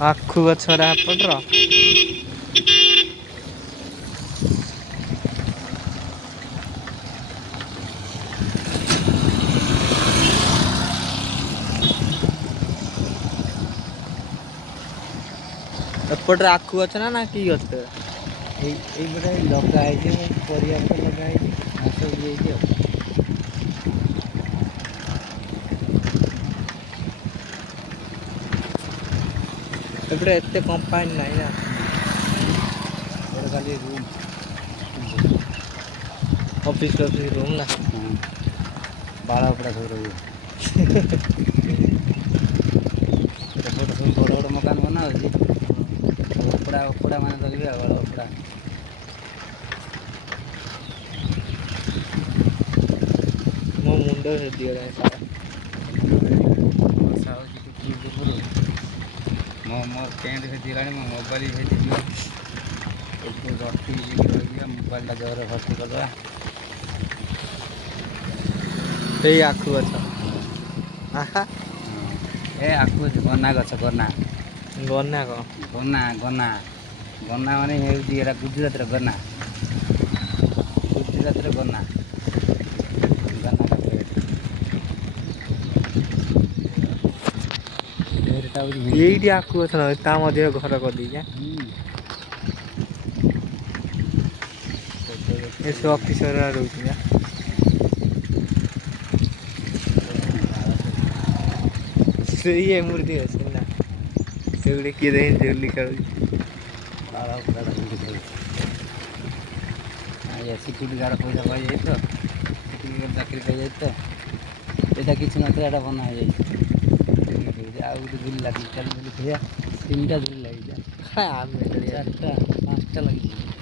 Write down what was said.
ଆଖୁ ଗଛରା ଏପଟର। ଏପଟରେ ଆଖୁ ଗଛ ନା କି ଗଛ ଏରା? ଏଇପଟେ ଲଗା ହେଇଛି ପରିବା ପତ୍ର ଲଗା ହେଇଛି ଘାସ ହେଇଯାଇଛି ଆଉ। ଏପଟେ ଏତେ କମ୍ପାନୀ ନାହିଁ ନା। ଏପଟେ ଖାଲି ରୁମ୍। ଅଫିସ୍ ଫଫିସ୍ ରୁମ୍ ନା। ହଁ ବାଳପଡ଼ା ସବୁ ରହିବେ। ସେପଟେ ସବୁ ବଡ଼ ବଡ଼ ମକାନ ବନା ହେଉଛି ସବୁ ଉପଡ଼ା ମାନେ ରହିବେ ଆଉ ଉପଡ଼ା। ମୋ ମୁଣ୍ଡ ଛେଦିଗଲାଣି ଶଳା। ବର୍ଷା ହେଉଛି ଟୁପୁରୁ ଟୁପୁରୁ ମୋର ପ୍ୟାଣ୍ଟ ଭିଜିଗଲାଣି ମୋ ମୋବାଇଲ୍ ବି ଭିଜିଯିବ। ଏଠି ଅଟକିକି ରହିଯିବା ମୋବାଇଲଟା ଜୋରରେ ଭର୍ତ୍ତି କରିଦେବା। ସେଇ ଆଖୁ ଗଛ ଆହା। ହଁ ଏ ଆଖୁ ଗନା ଗଛ ଗନା। ଗନା କଣ? ଗନା ମାନେ ହେଉଛି ଏଟା ଗୁଜୁରାଟର ଗନା। ଗୁଜୁରାଟର ଗନା କାଠ ଏଟା। ଢେରଟା ହେଉଛି ଭିଣ୍ଡି। ଏଇଠି ଆଖୁ ଗଛ ନୁହେଁ ତା ମଝିରେ ଘର କରିଦେଇଛି ଆଁ। ସହ୍ୟ ଗଛ ଏ ବି ସବୁ ହେଇଛି। ଅଫିସର ଗୁରା ରହୁଛନ୍ତି ଆଁ। ଡାଳ ସବୁ ସେଇ ଏମୁର୍ତ୍ତି ଗଛ ନା ଏଗୁଡା କିଏ ଦେଖି ଝୁଲି ଖେଳୁଛି। ଡାଳ ଉପରଟା ଝୁଲୁଛି ସବୁ। ଏ ସିକ୍ୟୁରିଟି ଗାର୍ଡ଼ ପଇସା ପାଇଯାଇଛି ତ ସିକ୍ୟୁରିଟି ଗାର୍ଡ଼ ଚାକିରି ପାଇଯାଇଛି ତ। ଏଇଟା କିଛି ନଥିଲା ଏଇଟା ବନା ହେଇଯାଇଛି ଆଉ ଗୋଟେ ଝୁଲି ଲାଗିଛି ଚାଲ ଝୁଲି ଖେଳିବା। ତିନିଟା ଝୁଲି ଲାଗିଛି ଆମେ ଖେଳିବା ଚାରିଟା ପାଞ୍ଚଟା ଲାଗିଛି।